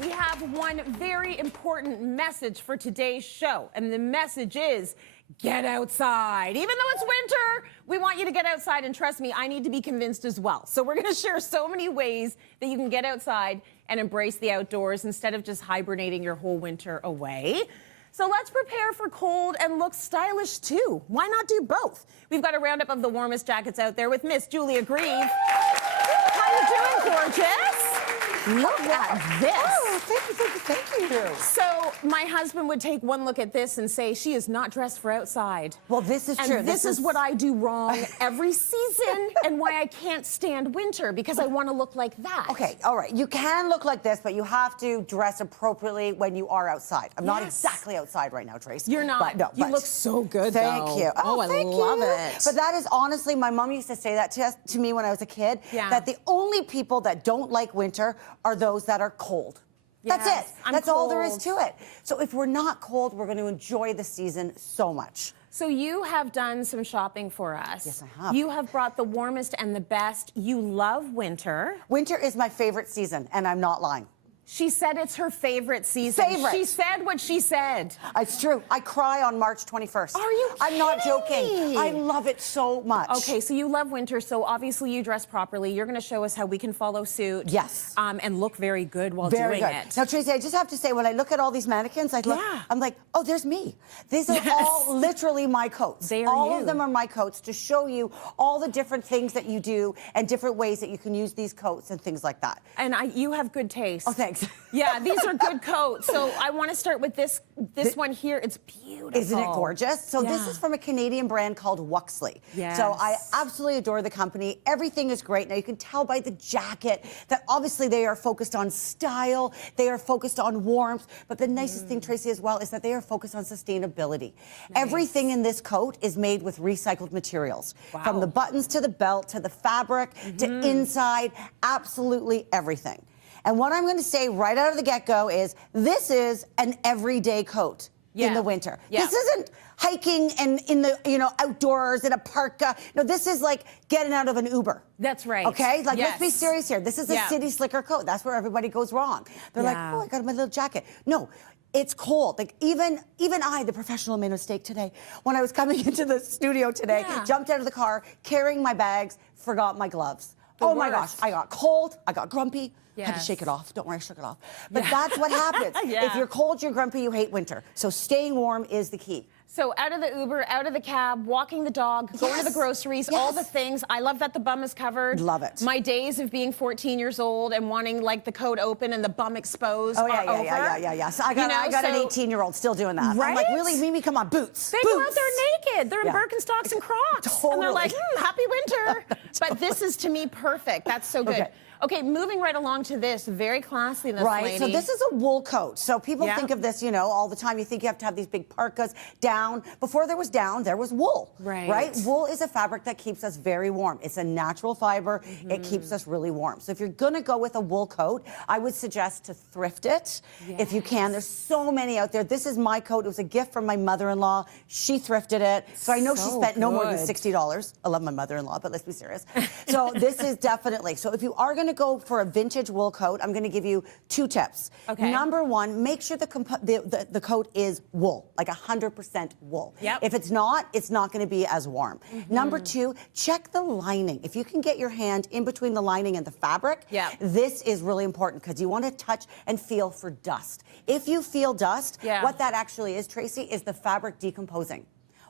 We have one very important message for today's show, and the message is get outside. Even though it's winter, we want you to get outside, and trust me, I need to be convinced as well. So we're going to share so many ways that you can get outside and embrace the outdoors instead of just hibernating your whole winter away. So let's prepare for cold and look stylish too. Why not do both? We've got a roundup of the warmest jackets out there with Miss Julia Grieve. How you doing, gorgeous? Look at this. Oh, thank you. So my husband would take one look at this and say, she is not dressed for outside. Well, this is true. And this is what I do wrong every season and why I can't stand winter, because I want to look like that. Okay, all right. You can look like this, but you have to dress appropriately when you are outside. I'm not exactly outside right now, Trace. You're not. But, no, you look so good, Thank though. you. Oh, I love it. But that is honestly, my mom used to say that to me when I was a kid, that the only people that don't like winter are those that are cold. That's it. That's all there is to it. So if we're not cold, we're going to enjoy the season so much. So you have done some shopping for us. Yes, I have. You have brought the warmest and the best. You love winter. Winter is my favorite season, and I'm not lying. She said it's her favorite season. She said what she said. It's true. I cry on March 21st. Are you kidding? I'm not joking. I love it so much. Okay, so you love winter, so obviously you dress properly. You're going to show us how we can follow suit. Yes. And look very good while doing it. Now, Tracy, I just have to say, when I look at all these mannequins, I'm like, oh, there's me. These are all literally my coats. All of them are my coats to show you all the different things that you do and different ways that you can use these coats and things like that. And you have good taste. Oh, thanks. Yeah, these are good coats. So I want to start with this one here. It's beautiful. Isn't it gorgeous? So this is from a Canadian brand called Wuxley. Yes. So I absolutely adore the company. Everything is great. Now you can tell by the jacket that obviously they are focused on style. They are focused on warmth. But the nicest thing, Tracy, as well, is that they are focused on sustainability. Everything in this coat is made with recycled materials. From the buttons to the belt to the fabric to inside, absolutely everything. And what I'm going to say right out of the get-go is this is an everyday coat in the winter. This isn't hiking and in the, outdoors in a parka. No, this is like getting out of an Uber. That's right. Okay? Like, let's be serious here. This is a city slicker coat. That's where everybody goes wrong. They're like, oh, I got my little jacket. No. It's cold. Like even I, the professional, made a mistake today. When I was coming into the studio today, jumped out of the car, carrying my bags, forgot my gloves. Oh my gosh, I got cold, I got grumpy. Had to shake it off. Don't worry, I shook it off. But that's what happens. If you're cold, you're grumpy, you hate winter. So staying warm is the key. So out of the Uber, out of the cab, walking the dog, going to the groceries, all the things. I love that the bum is covered. Love it. My days of being 14 years old and wanting like the coat open and the bum exposed are over. Yeah. So I got an 18-year-old still doing that. Right? I'm like, really, Mimi, come on, boots. They go out there naked. They're in Birkenstocks and Crocs. Totally. And they're like, happy winter. But this is, to me, perfect. That's so good. Okay, moving right along to this, very classy, this lady. So this is a wool coat. So people think of this, all the time. You think you have to have these big parkas down. Before there was down, there was wool. Right? Wool is a fabric that keeps us very warm. It's a natural fiber. It keeps us really warm. So if you're going to go with a wool coat, I would suggest to thrift it if you can. There's so many out there. This is my coat. It was a gift from my mother-in-law. She thrifted it. So I know she spent no more than $60. I love my mother-in-law, but let's be serious. So this is definitely. So if you are going to go for a vintage wool coat, I'm going to give you 2 tips. Number 1, make sure the coat is wool, like 100% wool. If it's not going to be as warm. Number 2, check the lining. If you can get your hand in between the lining and the fabric, this is really important because you want to touch and feel for dust. If you feel dust, what that actually is, Tracy, is the fabric decomposing.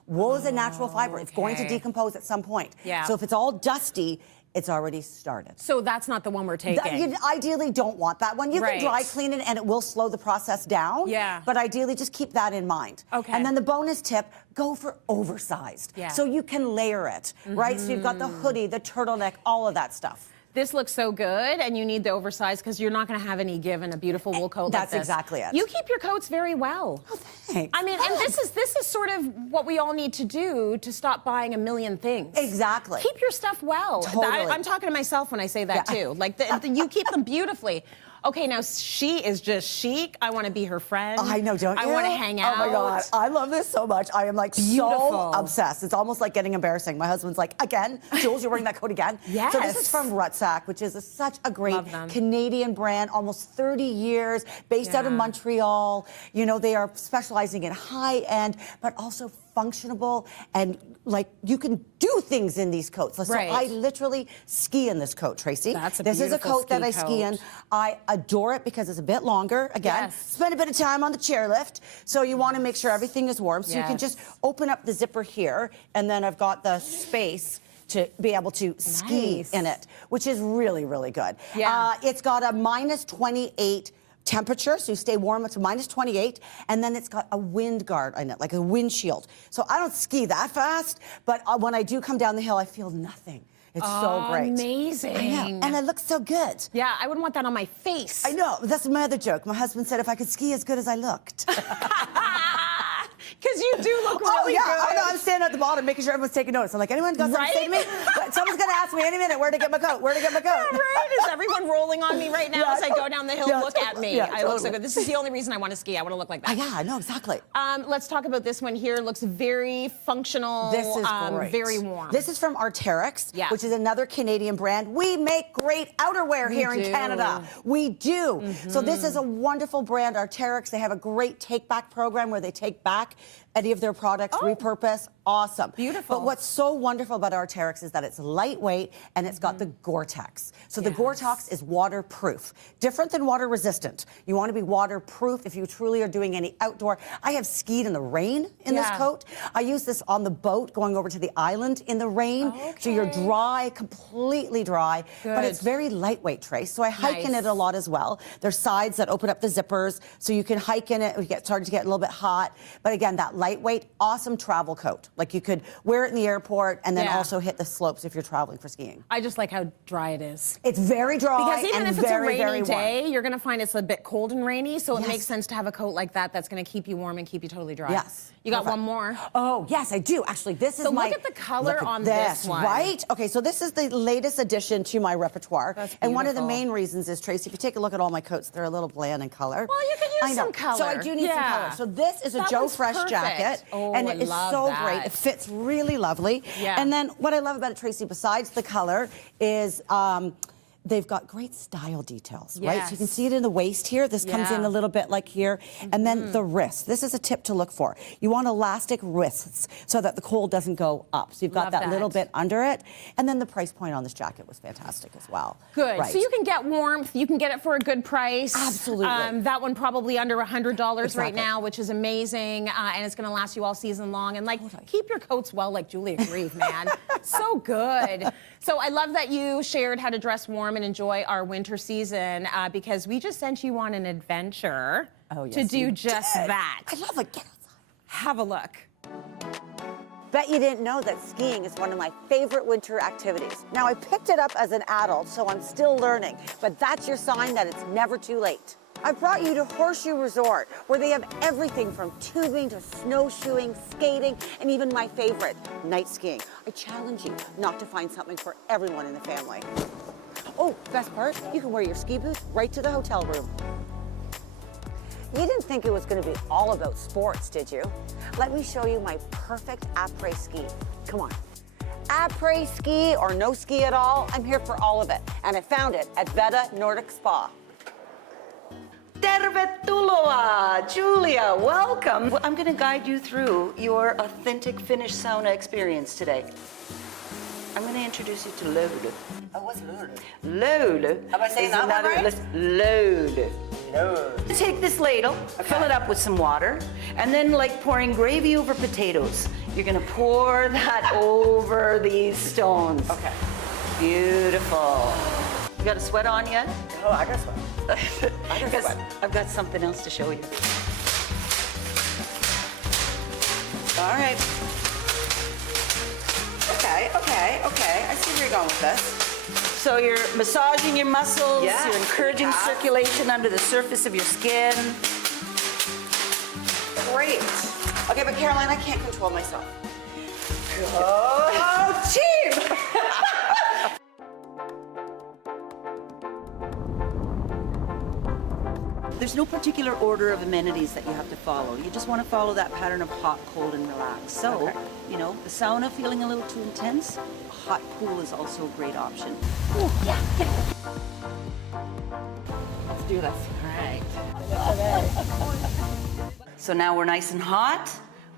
Wool is a natural fiber. It's going to decompose at some point. So if it's all dusty, it's already started. So that's not the one we're taking. You ideally don't want that one. You can dry clean it and it will slow the process down. But ideally just keep that in mind. And then the bonus tip, go for oversized. So you can layer it, right? So you've got the hoodie, the turtleneck, all of that stuff. This looks so good, and you need the oversized because you're not going to have any give in a beautiful wool coat like this. That's exactly it. You keep your coats very well. Oh, thanks. I mean, and this is sort of what we all need to do to stop buying a million things. Exactly. Keep your stuff well. Totally. I'm talking to myself when I say that too. Like you keep them beautifully. Okay, now she is just chic. I want to be her friend. I know, don't you? I want to hang out. Oh my God, I love this so much. I am like Beautiful. so obsessed. It's almost like getting embarrassing. My husband's like, again, Jules, you're wearing that coat again? Yes. So this is from Rutsack, which is such a great Canadian brand, almost 30 years, based out of Montreal. You know, they are specializing in high end, but also functional, and like you can do things in these coats. So I literally ski in this coat, Tracy. This is a coat that I ski in. I adore it because it's a bit longer. Again, spend a bit of time on the chairlift. So you want to make sure everything is warm. So you can just open up the zipper here, and then I've got the space to be able to ski in it, which is really, really good. It's got a -28 temperature, so you stay warm up to -28, and then it's got a wind guard on it, like a windshield. So I don't ski that fast, but when I do come down the hill, I feel nothing. It's so great. Amazing. I know, and it looks so good. Yeah, I would want that on my face. I know, that's my other joke. My husband said if I could ski as good as I looked. Because you do look really good. I know, I'm standing at the bottom making sure everyone's taking notes. I'm like, anyone got something to say to me? Someone's going to ask me any minute where to get my coat, where to get my coat. Right? Is everyone rolling on me right now as I go down the hill? Look at me. I look so good. This is the only reason I want to ski. I want to look like that. Yeah, I know, exactly. Let's talk about this one here. It looks very functional. This is great. Very warm. This is from Arc'teryx, which is another Canadian brand. We make great outerwear here in Canada. We do. So this is a wonderful brand, Arc'teryx. They have a great take-back program where they take back any of their products, repurpose. Awesome. Beautiful. But what's so wonderful about Arc'teryx is that it's lightweight and it's got the Gore-Tex. So the Gore-Tex is waterproof. Different than water resistant. You want to be waterproof if you truly are doing any outdoor. I have skied in the rain in this coat. I use this on the boat going over to the island in the rain. So you're dry, completely dry. But it's very lightweight, Trace. So I hike in it a lot as well. There's sides that open up the zippers so you can hike in it. We get started to get a little bit hot. But again, that lightweight, awesome travel coat. Like you could wear it in the airport and then also hit the slopes if you're traveling for skiing. I just like how dry it is. It's very dry because even and if it's very, a rainy day, you're going to find it's a bit cold and rainy, so it makes sense to have a coat like that that's going to keep you warm and keep you totally dry. Yes. You got one more? Oh, yes, I do. Actually, this is my... So look at the color on this one. Right? Okay, so this is the latest addition to my repertoire. That's and one of the main reasons is, Tracy, if you take a look at all my coats, they're a little bland in color. Well, you can use some color. So I do need some color. So this is a Joe Fresh jacket. And it is so great. It fits really lovely. And then what I love about it, Tracy, besides the color, is they've got great style details, right? So you can see it in the waist here. This comes in a little bit like here. And then the wrist. This is a tip to look for. You want elastic wrists so that the cold doesn't go up. So you've got that little bit under it. And then the price point on this jacket was fantastic as well. Good. Right. So you can get warmth. You can get it for a good price. Absolutely. That one probably under $100 right now, which is amazing. And it's going to last you all season long. And like, keep your coats well like Julia Grieve, man. So good. So I love that you shared how to dress warm and enjoy our winter season because we just sent you on an adventure to do just that. I love it. Get outside. Have a look. Bet you didn't know that skiing is one of my favorite winter activities. Now, I picked it up as an adult, so I'm still learning, but that's your sign that it's never too late. I brought you to Horseshoe Resort, where they have everything from tubing to snowshoeing, skating, and even my favorite, night skiing. I challenge you not to find something for everyone in the family. Oh, best part, you can wear your ski boots right to the hotel room. You didn't think it was going to be all about sports, did you? Let me show you my perfect après ski. Come on. Après ski or no ski at all, I'm here for all of it. And I found it at Veda Nordic Spa. Tervetuloa, Julia, welcome. Well, I'm going to guide you through your authentic Finnish sauna experience today. I'm going to introduce you to Lulu. Oh, what's Lulu? Lulu. Am I saying that one right? Lulu. Take this ladle, fill it up with some water, and then like pouring gravy over potatoes, you're going to pour that over these stones. Okay. Beautiful. You got a sweat on yet? Oh, I got sweat. I've got something else to show you. All right. Okay. I see where you're going with this. So you're massaging your muscles, you're encouraging circulation under the surface of your skin. Great. Okay, but Caroline, I can't control myself. Oh, team! there's no particular order of amenities that you have to follow. You just want to follow that pattern of hot, cold, and relax. So, you know, the sauna feeling a little too intense, a hot pool is also a great option. Ooh, yeah. Let's do this. All right. So now we're nice and hot.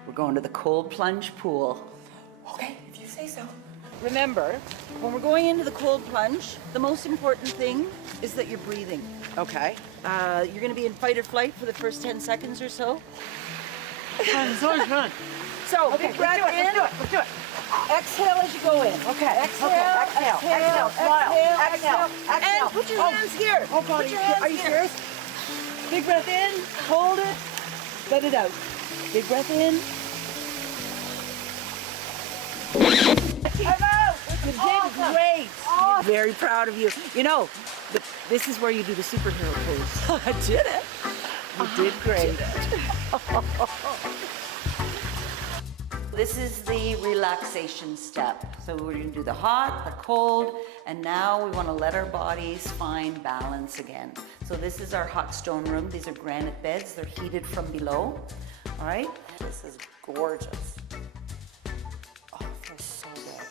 We're going to the cold plunge pool. Okay, if you say so. Remember, when we're going into the cold plunge, the most important thing is that you're breathing. Okay. You're going to be in fight or flight for the first 10 seconds or so. It's always fun. So, big breath in. Let's do it. Exhale as you go in. Okay. Exhale, Exhale. Exhale. Smile. Exhale. And put your hands here. Oh, God, Put your hands are you here. serious? Big breath in. Hold it. Let it out. Big breath in. I'm out. You did great. I'm very proud of you. You know, this is where you do the superhero pose. I did it. You did great. This is the relaxation step. So we're going to do the hot, the cold, and now we want to let our bodies find balance again. So this is our hot stone room. These are granite beds. They're heated from below. All right? This is gorgeous. Oh, it feels so good.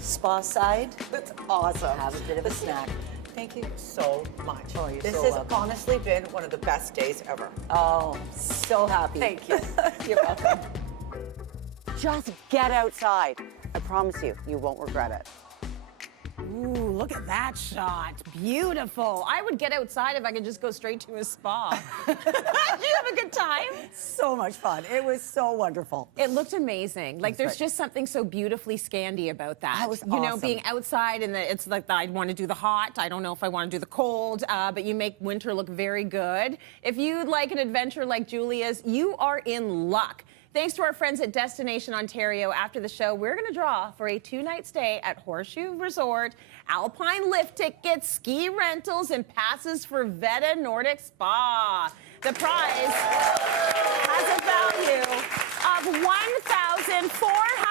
Spa side. That's awesome. Have a bit of a snack. Thank you so much. Oh, you're this so has welcome. honestly been one of the best days ever. Oh, so happy. Thank you. You're welcome. Just get outside. I promise you, you won't regret it. Ooh, look at that shot. Beautiful. I would get outside if I could just go straight to a spa. Did you have a good time? So much fun. It was so wonderful. It looked amazing. Like there's right. just something so beautifully Scandi about that. That was You know, awesome. being outside and it's like I want to do the hot. I don't know if I want to do the cold, but you make winter look very good. If you'd like an adventure like Julia's, you are in luck. Thanks to our friends at Destination Ontario. After the show, we're going to draw for a 2-night stay at Horseshoe Resort, alpine lift tickets, ski rentals, and passes for Veta Nordic Spa. The prize has a value of $1,400.